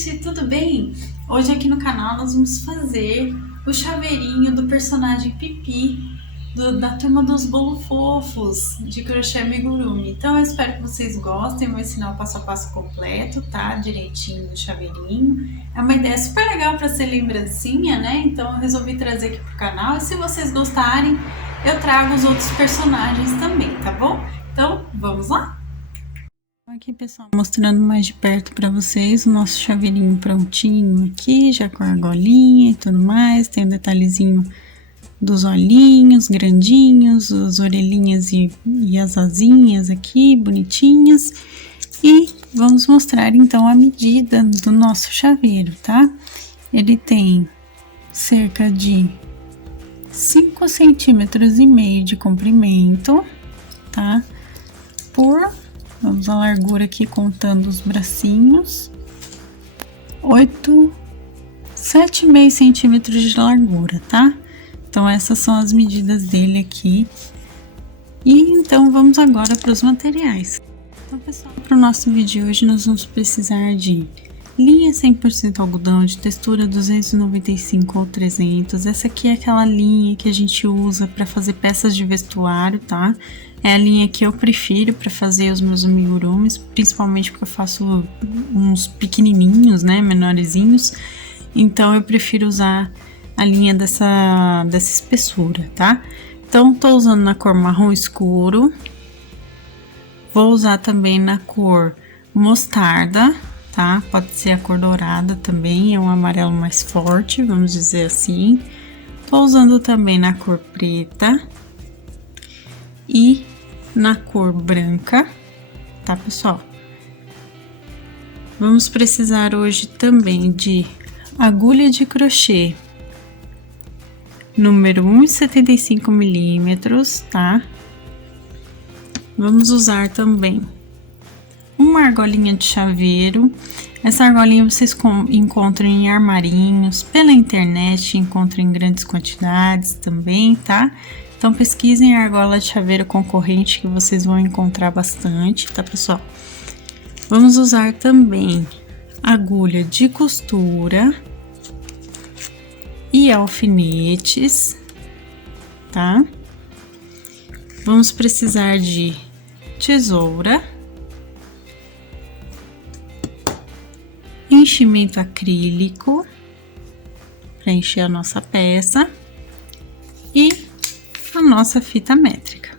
gente, tudo bem? Hoje aqui no canal nós vamos fazer o chaveirinho do personagem Pipi da turma dos Bolo Fofos de crochê amigurumi. Então eu espero que vocês gostem, vou ensinar o passo a passo completo, tá? Direitinho do chaveirinho. É uma ideia super legal para ser lembrancinha, né? Então eu resolvi trazer aqui pro canal e se vocês gostarem eu trago os outros personagens também, tá bom? Então vamos lá? Aqui, pessoal, mostrando mais de perto para vocês o nosso chaveirinho prontinho aqui, já com a argolinha e tudo mais. Tem o detalhezinho dos olhinhos grandinhos, as orelhinhas e as asinhas aqui, bonitinhas. E vamos mostrar, então, a medida do nosso chaveiro, tá? Ele tem cerca de 5,5 centímetros de comprimento, tá? Vamos à largura aqui, contando os bracinhos. 7,5 centímetros de largura, tá? Então, essas são as medidas dele aqui. E então, vamos agora para os materiais. Então, pessoal, para o nosso vídeo de hoje, nós vamos precisar de linha 100% algodão, de textura 295 ou 300. Essa aqui é aquela linha que a gente usa para fazer peças de vestuário, tá? É a linha que eu prefiro para fazer os meus amigurumis, principalmente porque eu faço uns pequenininhos, né, menorzinhos. Então eu prefiro usar a linha dessa espessura, tá? Então tô usando na cor marrom escuro. Vou usar também na cor mostarda, tá? Pode ser a cor dourada também, é um amarelo mais forte, vamos dizer assim. Tô usando também na cor preta e na cor branca, tá, pessoal? Vamos precisar hoje também de agulha de crochê número 1,75 milímetros, tá? Vamos usar também uma argolinha de chaveiro. Essa argolinha vocês encontram em armarinhos, pela internet, encontram em grandes quantidades também, tá? Então pesquisem a argola de chaveiro concorrente que vocês vão encontrar bastante, tá, pessoal? Vamos usar também agulha de costura e alfinetes, tá? Vamos precisar de tesoura, enchimento acrílico para encher a nossa peça e a nossa fita métrica,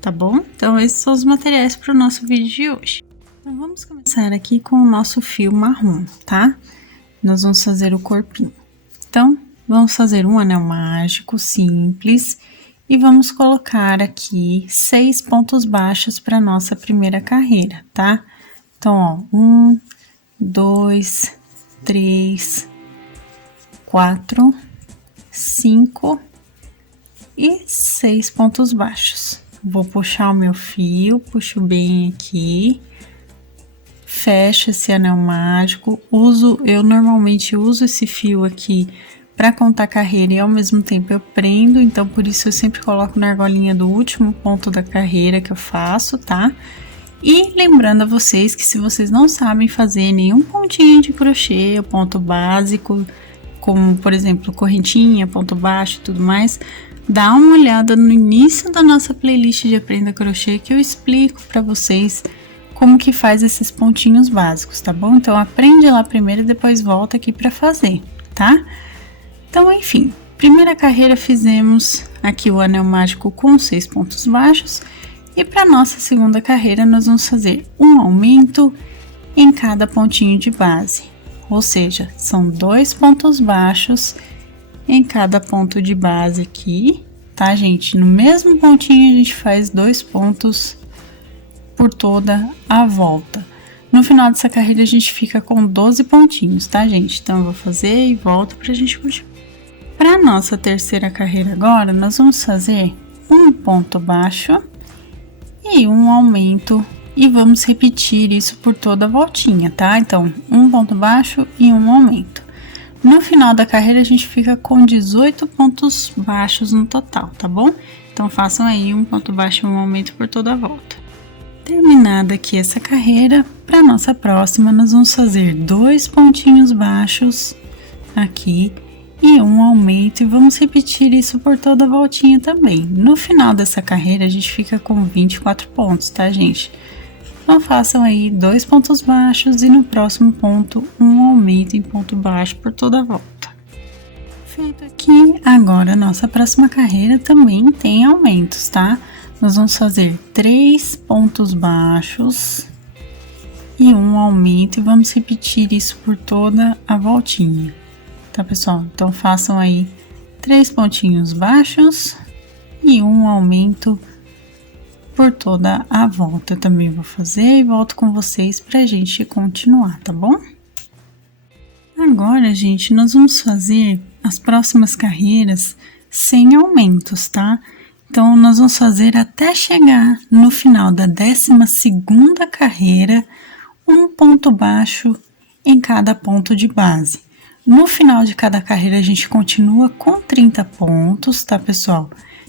tá bom? Então esses são os materiais para o nosso vídeo de hoje. Então vamos começar aqui com o nosso fio marrom, tá? Nós vamos fazer o corpinho. Então vamos fazer um anel mágico simples e vamos colocar aqui 6 pontos baixos para nossa primeira carreira, tá? Então, ó, 1, 2, 3, 4, 5 e 6 pontos baixos. Vou puxar o meu fio, puxo bem aqui, fecho esse anel mágico. Eu normalmente uso esse fio aqui para contar carreira e ao mesmo tempo eu prendo, então por isso eu sempre coloco na argolinha do último ponto da carreira que eu faço, tá? E lembrando a vocês que se vocês não sabem fazer nenhum pontinho de crochê, ponto básico, como por exemplo correntinha, ponto baixo e tudo mais, dá uma olhada no início da nossa playlist de Aprenda Crochê que eu explico para vocês como que faz esses pontinhos básicos, tá bom? Então aprende lá primeiro e depois volta aqui para fazer, tá? Então, enfim, primeira carreira fizemos aqui o anel mágico com 6 pontos baixos. E para nossa segunda carreira, nós vamos fazer um aumento em cada pontinho de base. Ou seja, são 2 pontos baixos em cada ponto de base aqui, tá, gente? No mesmo pontinho, a gente faz 2 pontos por toda a volta. No final dessa carreira, a gente fica com 12 pontinhos, tá, gente? Então, eu vou fazer e volto pra gente continuar. Para nossa terceira carreira agora, nós vamos fazer um ponto baixo e um aumento e vamos repetir isso por toda a voltinha, tá? Então, um ponto baixo e um aumento. No final da carreira, a gente fica com 18 pontos baixos no total, tá bom? Então, façam aí um ponto baixo e um aumento por toda a volta. Terminada aqui essa carreira, para nossa próxima nós vamos fazer 2 pontinhos baixos aqui e um aumento, e vamos repetir isso por toda a voltinha também. No final dessa carreira a gente fica com 24 pontos, tá, gente? Então façam aí 2 pontos baixos e no próximo ponto um aumento em ponto baixo por toda a volta. Feito aqui, agora nossa próxima carreira também tem aumentos, tá? Nós vamos fazer 3 pontos baixos e um aumento, e vamos repetir isso por toda a voltinha, tá, pessoal? Então façam aí 3 pontinhos baixos e um aumento por toda a volta. Eu também vou fazer e volto com vocês pra gente continuar, tá bom? Agora, gente, nós vamos fazer as próximas carreiras sem aumentos, tá? Então, nós vamos fazer até chegar no final da 12ª carreira, um ponto baixo em cada ponto de base. No final de cada carreira, a gente continua com 30 pontos, tá, pessoal?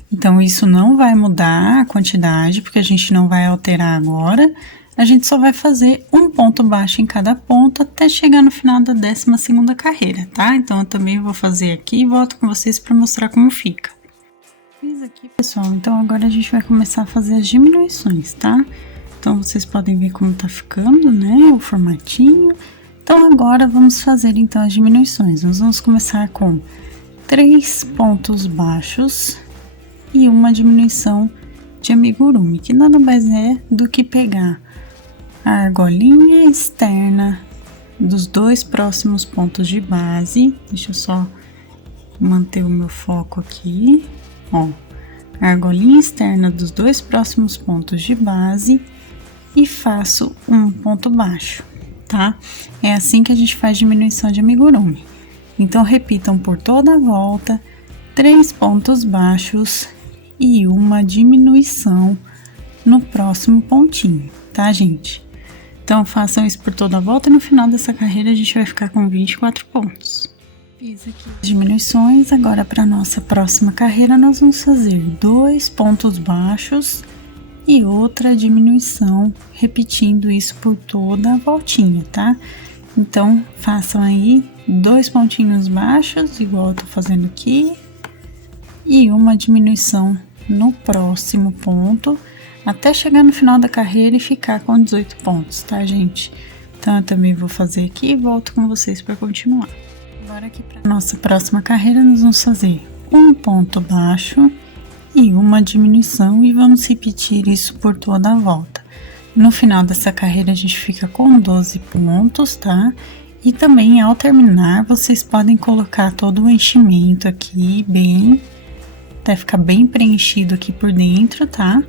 Então, isso não vai mudar a quantidade, porque a gente não vai alterar agora. A gente só vai fazer um ponto baixo em cada ponto até chegar no final da 12ª carreira, tá? Então, eu também vou fazer aqui e volto com vocês para mostrar como fica. Fiz aqui, pessoal, então agora a gente vai começar a fazer as diminuições, tá? Então, vocês podem ver como tá ficando, né, o formatinho. Então, agora vamos fazer, então, as diminuições. Nós vamos começar com 3 pontos baixos e uma diminuição de amigurumi, que nada mais é do que pegar a argolinha externa dos 2 próximos pontos de base. Deixa eu só manter o meu foco aqui. Ó, a argolinha externa dos 2 próximos pontos de base e faço um ponto baixo, tá? É assim que a gente faz diminuição de amigurumi. Então, repitam por toda a volta, 3 pontos baixos e uma diminuição no próximo pontinho, tá, gente? Então, façam isso por toda a volta e no final dessa carreira a gente vai ficar com 24 pontos. Fiz aqui as diminuições, agora para nossa próxima carreira nós vamos fazer 2 pontos baixos e outra diminuição, repetindo isso por toda a voltinha, tá? Então, façam aí 2 pontinhos baixos, igual eu tô fazendo aqui, e uma diminuição no próximo ponto, até chegar no final da carreira e ficar com 18 pontos, tá, gente? Então, eu também vou fazer aqui e volto com vocês para continuar. Agora aqui para nossa próxima carreira nós vamos fazer um ponto baixo e uma diminuição e vamos repetir isso por toda a volta. No final dessa carreira a gente fica com 12 pontos, tá? E também ao terminar vocês podem colocar todo o enchimento aqui bem, até ficar bem preenchido aqui por dentro, tá?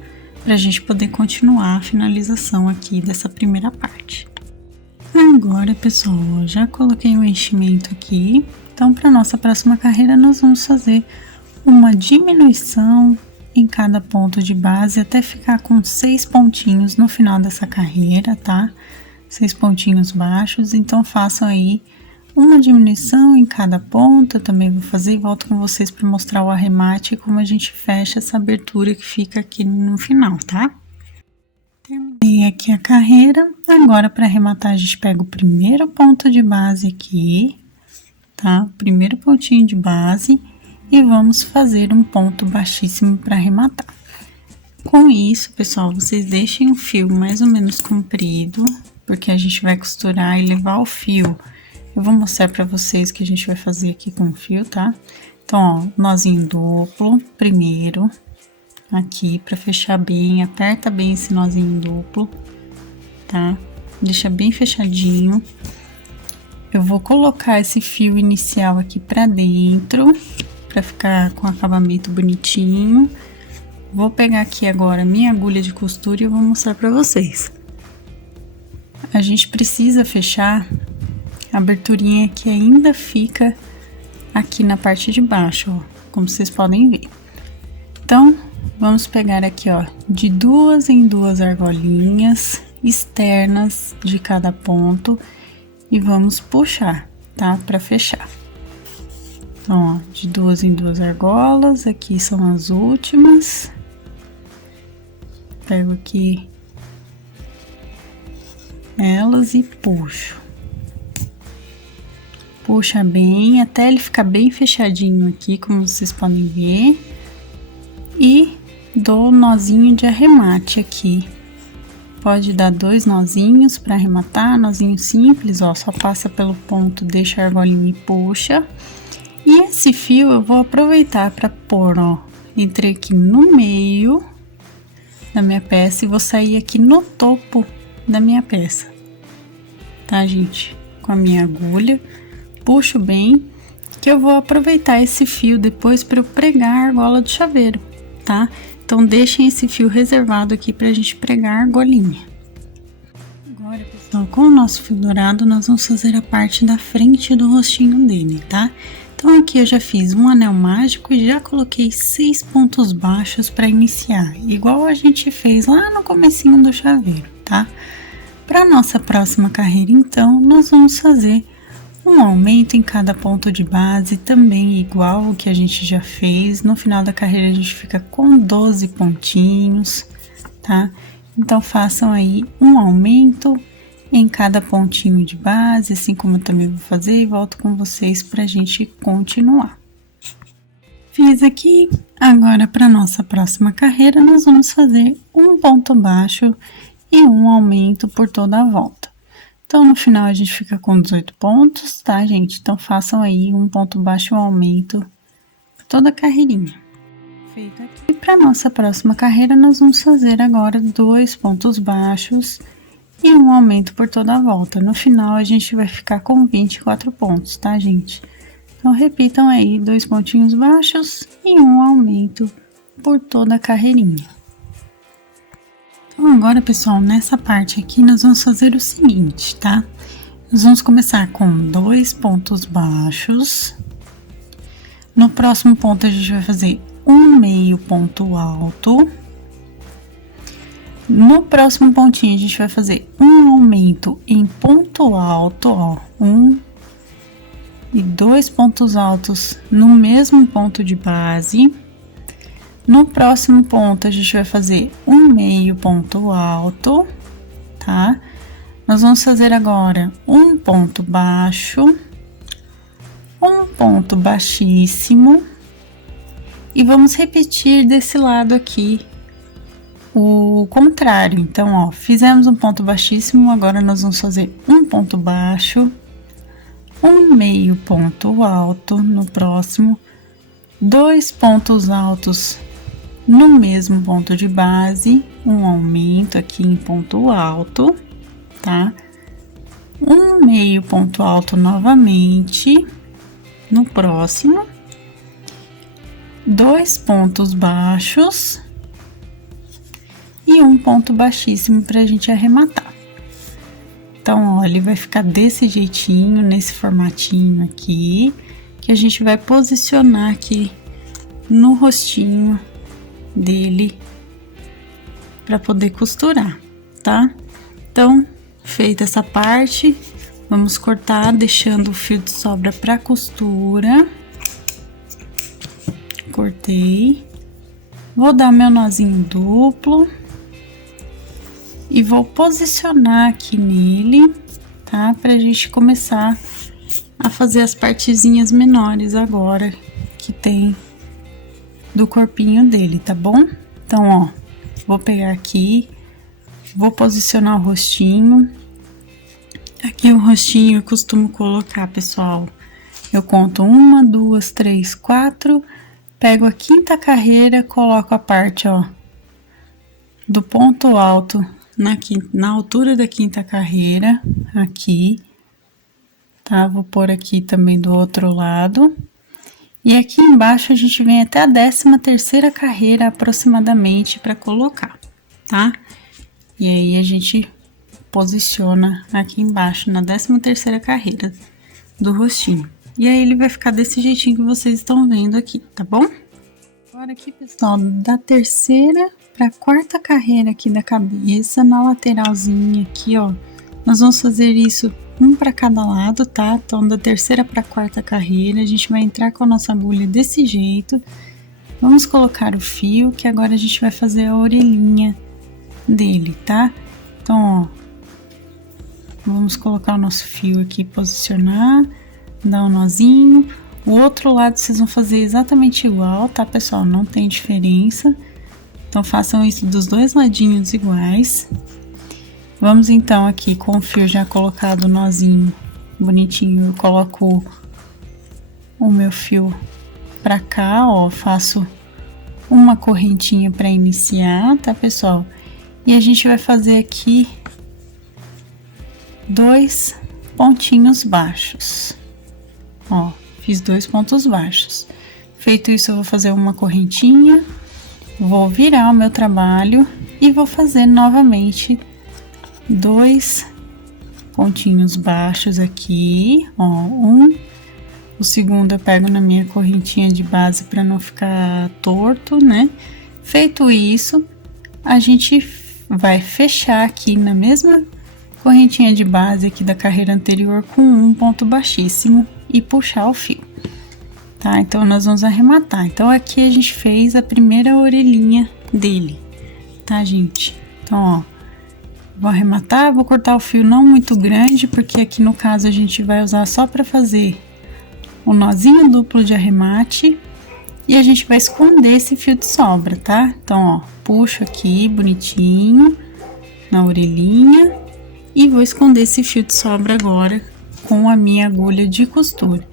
Pra gente poder continuar a finalização aqui dessa primeira parte. Agora, pessoal, eu já coloquei o enchimento aqui, então para nossa próxima carreira nós vamos fazer uma diminuição em cada ponto de base até ficar com 6 pontinhos no final dessa carreira, tá? 6 pontinhos baixos, então façam aí uma diminuição em cada ponto. Eu também vou fazer e volto com vocês para mostrar o arremate e como a gente fecha essa abertura que fica aqui no final, tá? Terminei aqui a carreira, agora para arrematar a gente pega o primeiro ponto de base aqui, tá? O primeiro pontinho de base e vamos fazer um ponto baixíssimo para arrematar. Com isso, pessoal, vocês deixem o fio mais ou menos comprido, porque a gente vai costurar e levar o fio. Eu vou mostrar para vocês o que a gente vai fazer aqui com o fio, tá? Então, ó, nozinho duplo primeiro. Aqui, para fechar bem, aperta bem esse nozinho duplo, tá? Deixa bem fechadinho. Eu vou colocar esse fio inicial aqui pra dentro, pra ficar com acabamento bonitinho. Vou pegar aqui agora minha agulha de costura e eu vou mostrar pra vocês. A gente precisa fechar a aberturinha que ainda fica aqui na parte de baixo, ó, como vocês podem ver. Então, vamos pegar aqui, ó, de 2 em 2 argolinhas externas de cada ponto e vamos puxar, tá? Pra fechar. Então, ó, de 2 em 2 argolas, aqui são as últimas. Pego aqui elas e puxo. Puxa bem, até ele ficar bem fechadinho aqui, como vocês podem ver. E dou nozinho de arremate aqui. Pode dar 2 nozinhos para arrematar, nozinho simples, ó, só passa pelo ponto, deixa a argolinha e puxa. E esse fio eu vou aproveitar para pôr, ó, entrei aqui no meio da minha peça e vou sair aqui no topo da minha peça, tá, gente? Com a minha agulha, puxo bem, que eu vou aproveitar esse fio depois para eu pregar a argola do chaveiro, tá? Então, deixem esse fio reservado aqui pra gente pregar a argolinha. Agora, pessoal, com o nosso fio dourado, nós vamos fazer a parte da frente do rostinho dele, tá? Então, aqui eu já fiz um anel mágico e já coloquei 6 pontos baixos para iniciar, igual a gente fez lá no comecinho do chaveiro, tá? Para nossa próxima carreira, então, nós vamos fazer um aumento em cada ponto de base, também igual o que a gente já fez. No final da carreira a gente fica com 12 pontinhos, tá? Então façam aí um aumento em cada pontinho de base, assim como eu também vou fazer, e volto com vocês pra gente continuar. Fiz aqui, agora para nossa próxima carreira nós vamos fazer um ponto baixo e um aumento por toda a volta. Então, no final, a gente fica com 18 pontos, tá, gente? Então, façam aí um ponto baixo e um aumento por toda a carreirinha. Feito aqui. E para nossa próxima carreira, nós vamos fazer agora 2 pontos baixos e um aumento por toda a volta. No final, a gente vai ficar com 24 pontos, tá, gente? Então, repitam aí 2 pontinhos baixos e um aumento por toda a carreirinha. Então, agora, pessoal, nessa parte aqui, nós vamos fazer o seguinte, tá? Nós vamos começar com 2 pontos baixos. No próximo ponto, a gente vai fazer um meio ponto alto. No próximo pontinho, a gente vai fazer um aumento em ponto alto, ó. 1 e 2 pontos altos no mesmo ponto de base. No próximo ponto, a gente vai fazer um meio ponto alto, tá? Nós vamos fazer agora um ponto baixo, um ponto baixíssimo, e vamos repetir desse lado aqui o contrário. Então, ó, fizemos um ponto baixíssimo, agora nós vamos fazer um ponto baixo, um meio ponto alto no próximo, 2 pontos altos no mesmo ponto de base, um aumento aqui em ponto alto, tá? Um meio ponto alto novamente no próximo, 2 pontos baixos e um ponto baixíssimo pra gente arrematar. Então, ó, ele vai ficar desse jeitinho, nesse formatinho aqui, que a gente vai posicionar aqui no rostinho dele para poder costurar, tá? Então, feita essa parte, vamos cortar deixando o fio de sobra para costura. Cortei, vou dar meu nozinho duplo e vou posicionar aqui nele, tá? Pra gente começar a fazer as partezinhas menores agora que tem do corpinho dele, tá bom? Então, ó, vou pegar aqui, vou posicionar o rostinho. Aqui o rostinho eu costumo colocar, pessoal, eu conto 1, 2, 3, 4, pego a 5ª carreira, coloco a parte, ó, do ponto alto na altura da 5ª carreira, aqui, tá? Vou pôr aqui também do outro lado. E aqui embaixo a gente vem até a 13ª carreira aproximadamente para colocar, tá? E aí a gente posiciona aqui embaixo na 13ª carreira do rostinho. E aí ele vai ficar desse jeitinho que vocês estão vendo aqui, tá bom? Agora aqui, pessoal, da 3ª para a 4ª carreira aqui da cabeça, na lateralzinha aqui, ó, nós vamos fazer isso um para cada lado, tá? Então, da 3ª para a 4ª carreira, a gente vai entrar com a nossa agulha desse jeito. Vamos colocar o fio, que agora a gente vai fazer a orelhinha dele, tá? Então, ó, Vamos colocar o nosso fio aqui, posicionar, dar um nozinho. O outro lado vocês vão fazer exatamente igual, tá, pessoal? Não tem diferença. Então, façam isso dos dois ladinhos iguais. Vamos, então, aqui com o fio já colocado o nozinho bonitinho, eu coloco o meu fio pra cá, ó, faço uma correntinha pra iniciar, tá, pessoal? E a gente vai fazer aqui 2 pontinhos baixos, ó, fiz 2 pontos baixos. Feito isso, eu vou fazer uma correntinha, vou virar o meu trabalho e vou fazer novamente 2 pontinhos baixos aqui, ó, o segundo eu pego na minha correntinha de base para não ficar torto, né? Feito isso, a gente vai fechar aqui na mesma correntinha de base aqui da carreira anterior com um ponto baixíssimo e puxar o fio, tá? Então, nós vamos arrematar. Então, aqui a gente fez a primeira orelhinha dele, tá, gente? Então, ó, vou arrematar, vou cortar o fio não muito grande, porque aqui no caso a gente vai usar só para fazer o nozinho duplo de arremate e a gente vai esconder esse fio de sobra, tá? Então, ó, puxo aqui bonitinho na orelhinha e vou esconder esse fio de sobra agora com a minha agulha de costura.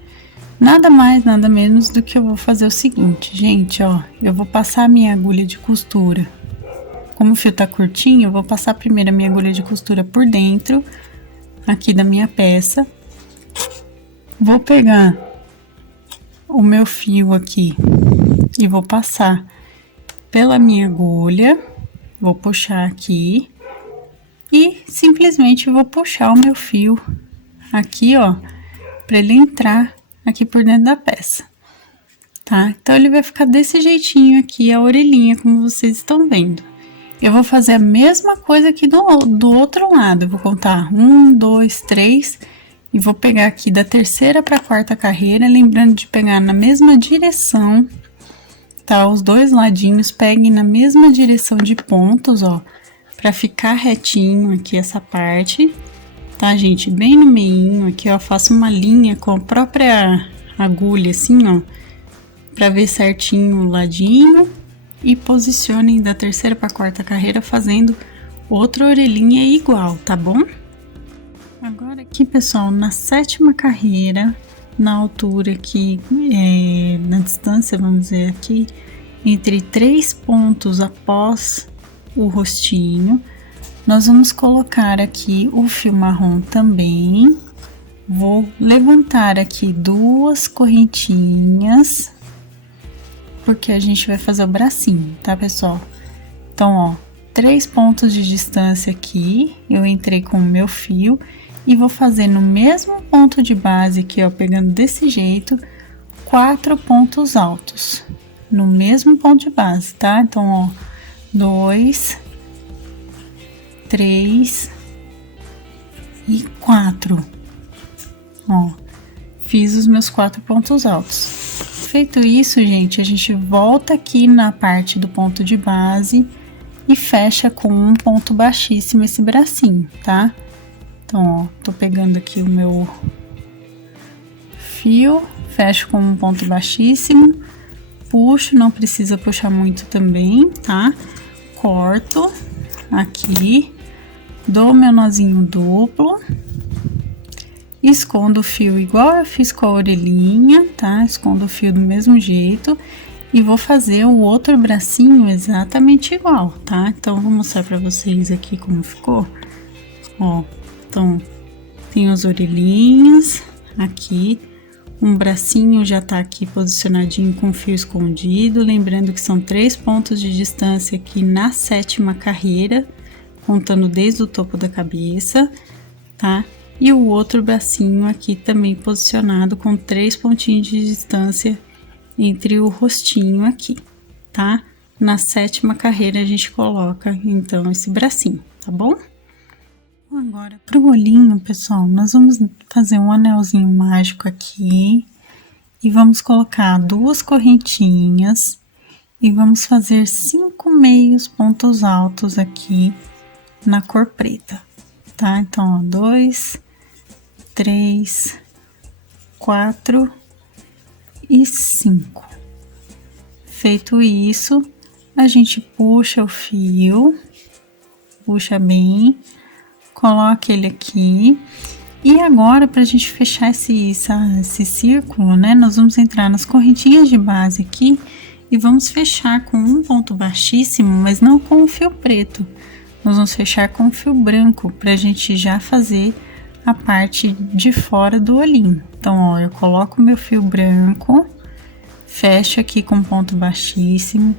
Nada mais, nada menos do que eu vou fazer o seguinte, gente, ó, eu vou passar a minha agulha de costura. Como o fio tá curtinho, eu vou passar primeiro a minha agulha de costura por dentro aqui da minha peça. Vou pegar o meu fio aqui e vou passar pela minha agulha, vou puxar aqui e simplesmente vou puxar o meu fio aqui, ó, para ele entrar aqui por dentro da peça, tá? Então, ele vai ficar desse jeitinho aqui, a orelhinha, como vocês estão vendo. Eu vou fazer a mesma coisa aqui do outro lado, eu vou contar 1, 2, 3 e vou pegar aqui da terceira para a quarta carreira, lembrando de pegar na mesma direção, tá? Os dois ladinhos peguem na mesma direção de pontos, ó, para ficar retinho aqui essa parte, tá, gente? Bem no meinho aqui, ó, faço uma linha com a própria agulha, assim, ó, para ver certinho o ladinho. E posicionem da terceira para a quarta carreira fazendo outra orelhinha igual, tá bom? Agora aqui, pessoal, na sétima carreira, na altura aqui, na distância, vamos dizer aqui, entre 3 pontos após o rostinho, nós vamos colocar aqui o fio marrom também. Vou levantar aqui 2 correntinhas, porque a gente vai fazer o bracinho, tá, pessoal? Então, ó, 3 pontos de distância aqui, eu entrei com o meu fio e vou fazer no mesmo ponto de base aqui, ó, pegando desse jeito, 4 pontos altos, no mesmo ponto de base, tá? Então, ó, 2, 3 e 4, ó, fiz os meus 4 pontos altos. Feito isso, gente, a gente volta aqui na parte do ponto de base e fecha com um ponto baixíssimo esse bracinho, tá? Então, ó, tô pegando aqui o meu fio, fecho com um ponto baixíssimo, puxo, não precisa puxar muito também, tá? Corto aqui, dou meu nozinho duplo, escondo o fio igual eu fiz com a orelhinha, tá? Escondo o fio do mesmo jeito e vou fazer o outro bracinho exatamente igual, tá? Então, vou mostrar pra vocês aqui como ficou. Ó, então, tem as orelhinhas aqui, um bracinho já tá aqui posicionadinho com o fio escondido, lembrando que são 3 pontos de distância aqui na sétima carreira, contando desde o topo da cabeça, tá? E o outro bracinho aqui também posicionado com 3 pontinhos de distância entre o rostinho aqui, tá? Na sétima carreira a gente coloca, então, esse bracinho, tá bom? Agora, pro olhinho, pessoal, nós vamos fazer um anelzinho mágico aqui e vamos colocar 2 correntinhas e vamos fazer 5 meios pontos altos aqui na cor preta. tá? Então, ó, 2, 3, 4 e 5. Feito isso, a gente puxa o fio, puxa bem, coloca ele aqui. E agora, pra gente fechar esse círculo, né, nós vamos entrar nas correntinhas de base aqui e vamos fechar com um ponto baixíssimo, mas não com o fio preto. Nós vamos fechar com o fio branco, pra gente já fazer a parte de fora do olhinho. Então, ó, eu coloco o meu fio branco, fecho aqui com ponto baixíssimo,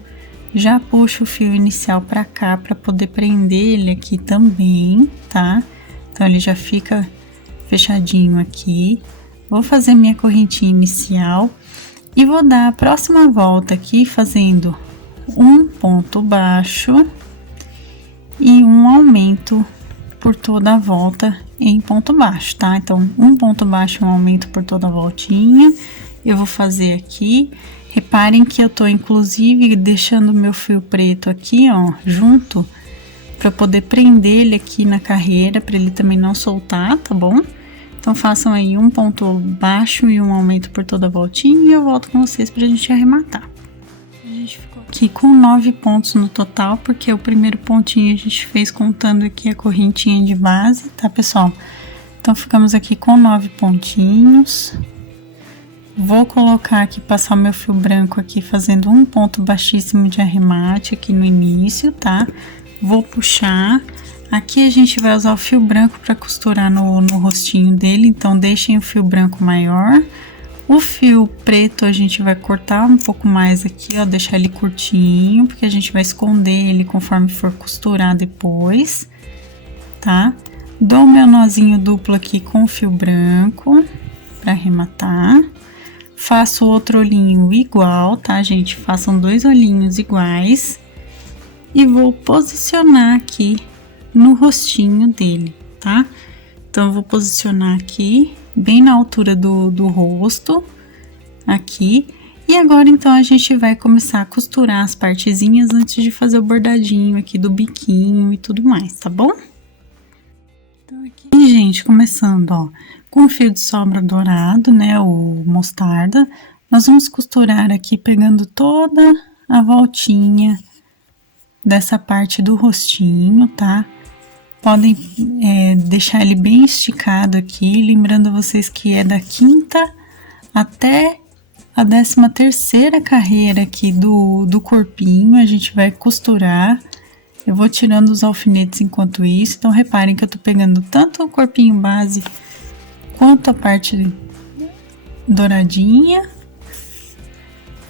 já puxo o fio inicial pra cá, pra poder prender ele aqui também, tá? Então, ele já fica fechadinho aqui. Vou fazer minha correntinha inicial e vou dar a próxima volta aqui fazendo um ponto baixo e um aumento por toda a volta em ponto baixo, tá? Então, um ponto baixo e um aumento por toda a voltinha. Eu vou fazer aqui. Reparem que eu tô, inclusive, deixando o meu fio preto aqui, ó, junto, para poder prender ele aqui na carreira, para ele também não soltar, tá bom? Então, façam aí um ponto baixo e um aumento por toda a voltinha e eu volto com vocês pra gente arrematar. A gente ficou aqui com 9 pontos no total, porque o primeiro pontinho a gente fez contando aqui a correntinha de base, tá, pessoal? Então, ficamos aqui com 9 pontinhos. Vou colocar aqui, passar o meu fio branco aqui, fazendo um ponto baixíssimo de arremate aqui no início, tá? Vou puxar. Aqui a gente vai usar o fio branco para costurar no rostinho dele, então deixem o fio branco maior. O fio preto a gente vai cortar um pouco mais aqui, ó, deixar ele curtinho, porque a gente vai esconder ele conforme for costurar depois, tá? Dou meu nozinho duplo aqui com o fio branco para arrematar. Faço outro olhinho igual, tá, gente? Façam 2 olhinhos iguais e vou posicionar aqui no rostinho dele, tá? Então, eu vou posicionar aqui, bem na altura do rosto, aqui. E agora, então, a gente vai começar a costurar as partezinhas antes de fazer o bordadinho aqui do biquinho e tudo mais, tá bom? Então, aqui, gente, começando, ó, com o fio de sobra dourado, né, o mostarda, nós vamos costurar aqui pegando toda a voltinha dessa parte do rostinho, tá? Podem deixar ele bem esticado aqui, lembrando vocês que é da 5ª até a 13ª carreira aqui do corpinho, a gente vai costurar. Eu vou tirando os alfinetes enquanto isso, então reparem que eu tô pegando tanto o corpinho base quanto a parte douradinha.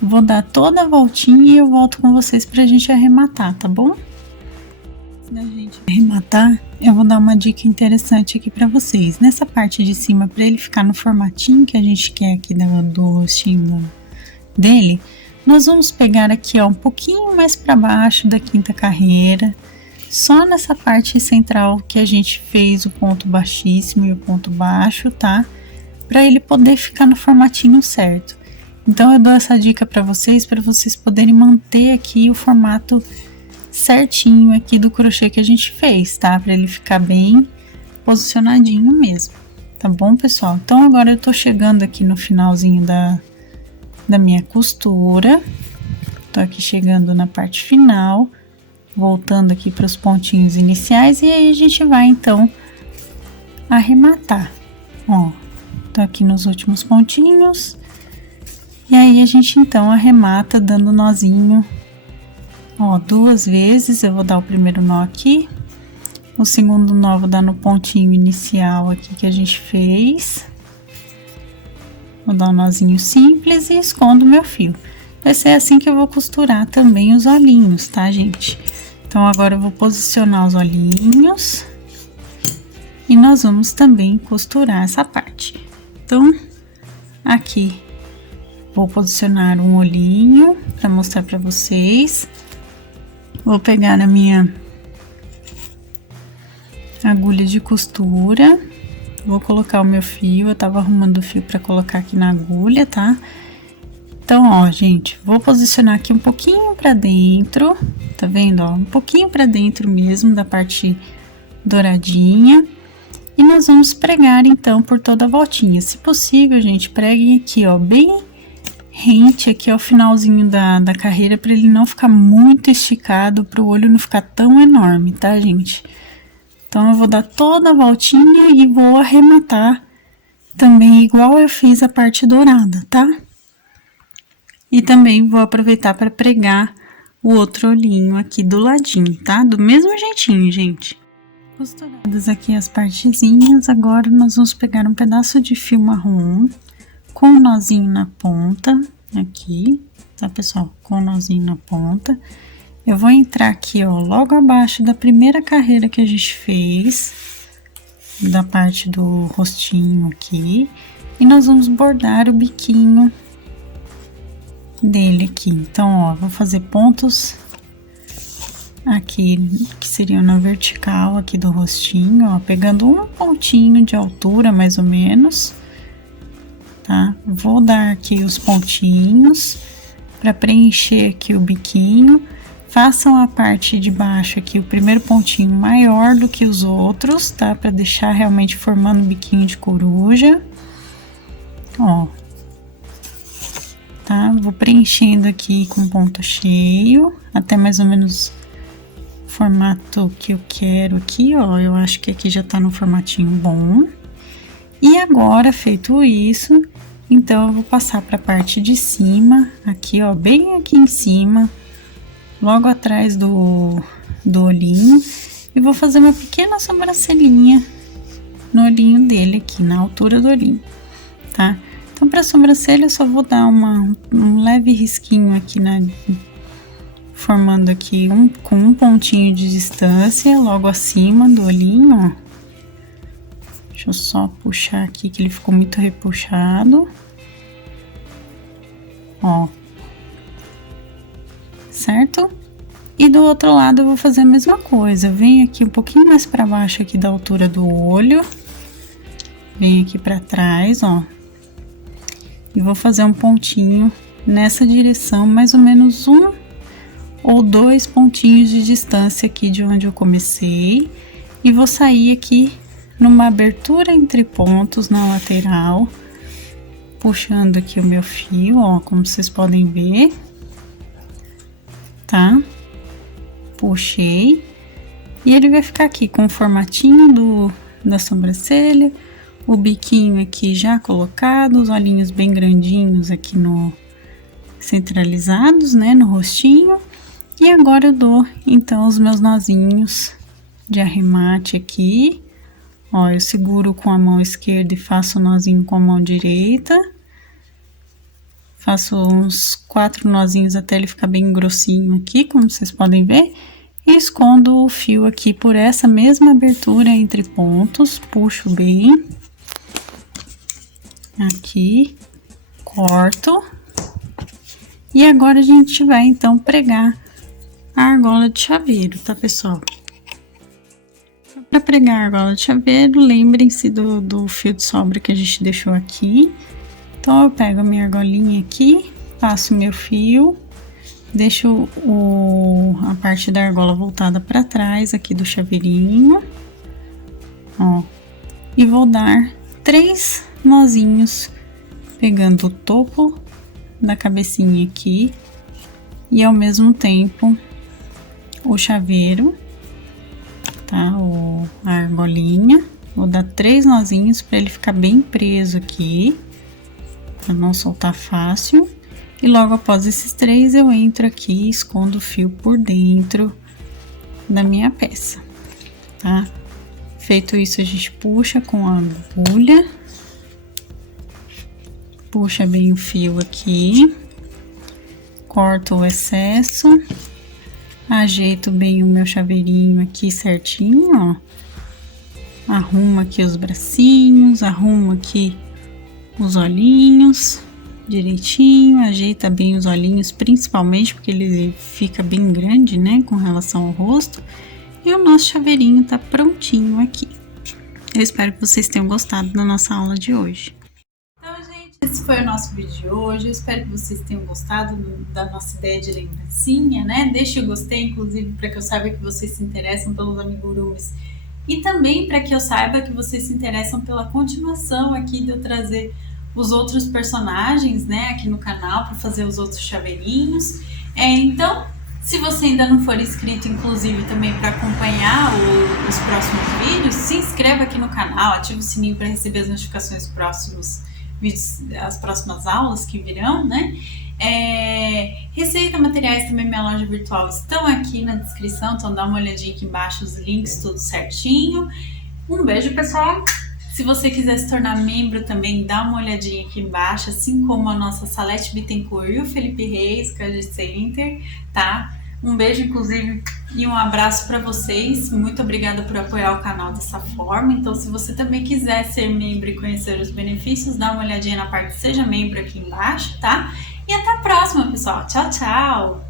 Vou dar toda a voltinha e eu volto com vocês pra gente arrematar, tá bom? Da gente arrematar, eu vou dar uma dica interessante aqui pra vocês. Nessa parte de cima, pra ele ficar no formatinho que a gente quer aqui do rostinho dele, nós vamos pegar aqui, ó, um pouquinho mais pra baixo da 5ª carreira, só nessa parte central que a gente fez o ponto baixíssimo e o ponto baixo, tá? Pra ele poder ficar no formatinho certo. Então, eu dou essa dica pra vocês poderem manter aqui o formato certinho aqui do crochê que a gente fez, tá? Pra ele ficar bem posicionadinho mesmo, tá bom, pessoal? Então, agora eu tô chegando aqui no finalzinho da minha costura. Tô aqui chegando na parte final, voltando aqui para os pontinhos iniciais, e aí a gente vai, então, arrematar. Ó, tô aqui nos últimos pontinhos, e aí a gente, então, arremata dando nozinho. Ó, 2 vezes, eu vou dar o primeiro nó aqui, o segundo nó vou dar no pontinho inicial aqui que a gente fez. Vou dar um nozinho simples e escondo meu fio. Vai ser assim que eu vou costurar também os olhinhos, tá, gente? Então, agora eu vou posicionar os olhinhos e nós vamos também costurar essa parte. Então, aqui, vou posicionar um olhinho para mostrar para vocês. Vou pegar a minha agulha de costura, vou colocar o meu fio, eu tava arrumando o fio para colocar aqui na agulha, tá? Então, ó, gente, vou posicionar aqui um pouquinho para dentro, tá vendo, ó? Um pouquinho para dentro mesmo da parte douradinha. E nós vamos pregar, então, por toda a voltinha. Se possível, gente, preguem aqui, ó, bem rente aqui ao finalzinho da carreira, para ele não ficar muito esticado, para o olho não ficar tão enorme, tá, gente? Então, eu vou dar toda a voltinha e vou arrematar também igual eu fiz a parte dourada, tá? E também vou aproveitar para pregar o outro olhinho aqui do ladinho, tá? Do mesmo jeitinho, gente. Costuradas aqui as partezinhas, agora nós vamos pegar um pedaço de fio marrom com um nozinho na ponta, aqui, tá, pessoal? Com um nozinho na ponta. Eu vou entrar aqui, ó, logo abaixo da primeira carreira que a gente fez, da parte do rostinho aqui, e nós vamos bordar o biquinho dele aqui. Então, ó, vou fazer pontos aqui, que seriam na vertical aqui do rostinho, ó, pegando um pontinho de altura, mais ou menos, tá? Vou dar aqui os pontinhos para preencher aqui o biquinho. Façam a parte de baixo aqui, o primeiro pontinho maior do que os outros, tá? Para deixar realmente formando o biquinho de coruja, ó. Tá? Vou preenchendo aqui com ponto cheio, até mais ou menos formato que eu quero aqui, ó. Eu acho que aqui já tá no formatinho bom. E agora, feito isso, então eu vou passar para a parte de cima, aqui, ó, bem aqui em cima, logo atrás do olhinho, e vou fazer uma pequena sobrancelhinha no olhinho dele aqui, na altura do olhinho, tá? Então, para a sobrancelha, eu só vou dar um leve risquinho aqui formando aqui com um pontinho de distância, logo acima do olhinho, ó. Deixa eu só puxar aqui, que ele ficou muito repuxado. Ó. Certo? E do outro lado eu vou fazer a mesma coisa. Venho aqui um pouquinho mais para baixo aqui da altura do olho. Venho aqui para trás, ó. E vou fazer um pontinho nessa direção, mais ou menos 1 ou 2 pontinhos de distância aqui de onde eu comecei. E vou sair aqui numa abertura entre pontos na lateral, puxando aqui o meu fio, ó, como vocês podem ver, tá? Puxei. E ele vai ficar aqui com o formatinho da sobrancelha, o biquinho aqui já colocado, os olhinhos bem grandinhos aqui centralizados, né, no rostinho. E agora eu dou, então, os meus nozinhos de arremate aqui. Ó, eu seguro com a mão esquerda e faço o nozinho com a mão direita. Faço uns 4 nozinhos até ele ficar bem grossinho aqui, como vocês podem ver. E escondo o fio aqui por essa mesma abertura entre pontos, puxo bem. Aqui, corto. E agora a gente vai, então, pregar a argola de chaveiro, tá, pessoal? Para pregar a argola de chaveiro, lembrem-se do fio de sobra que a gente deixou aqui. Então, eu pego a minha argolinha aqui, passo meu fio, deixo a parte da argola voltada para trás aqui do chaveirinho, ó. E vou dar 3 nozinhos, pegando o topo da cabecinha aqui e ao mesmo tempo o chaveiro, tá? A argolinha. Vou dar 3 nozinhos para ele ficar bem preso aqui, para não soltar fácil. E logo após esses 3 eu entro aqui e escondo o fio por dentro da minha peça, tá? Feito isso, a gente puxa com a agulha, puxa bem o fio aqui, corto o excesso, ajeito bem o meu chaveirinho aqui certinho, ó. Arrumo aqui os bracinhos, arrumo aqui os olhinhos direitinho, ajeita bem os olhinhos, principalmente porque ele fica bem grande, né, com relação ao rosto. E o nosso chaveirinho tá prontinho aqui. Eu espero que vocês tenham gostado da nossa aula de hoje. Então, gente, esse foi o nosso vídeo de hoje. Eu espero que vocês tenham gostado da nossa ideia de lembrancinha, né? Deixe o gostei, inclusive, para que eu saiba que vocês se interessam pelos amigurumis e também para que eu saiba que vocês se interessam pela continuação aqui de eu trazer os outros personagens, né, aqui no canal para fazer os outros chaveirinhos. Então, se você ainda não for inscrito, inclusive também para acompanhar os próximos vídeos, se inscreva aqui no canal, ative o sininho para receber as notificações dos próximos vídeos, as próximas aulas que virão, né? Receita, materiais, também minha loja virtual estão aqui na descrição, então dá uma olhadinha aqui embaixo, os links, tudo certinho. Um beijo, pessoal! Se você quiser se tornar membro também, dá uma olhadinha aqui embaixo, assim como a nossa Salete Bittencourt e o Felipe Reis, Credit Center, tá? Um beijo, inclusive, e um abraço para vocês. Muito obrigada por apoiar o canal dessa forma. Então, se você também quiser ser membro e conhecer os benefícios, dá uma olhadinha na parte Seja Membro aqui embaixo, tá? E até a próxima, pessoal. Tchau, tchau!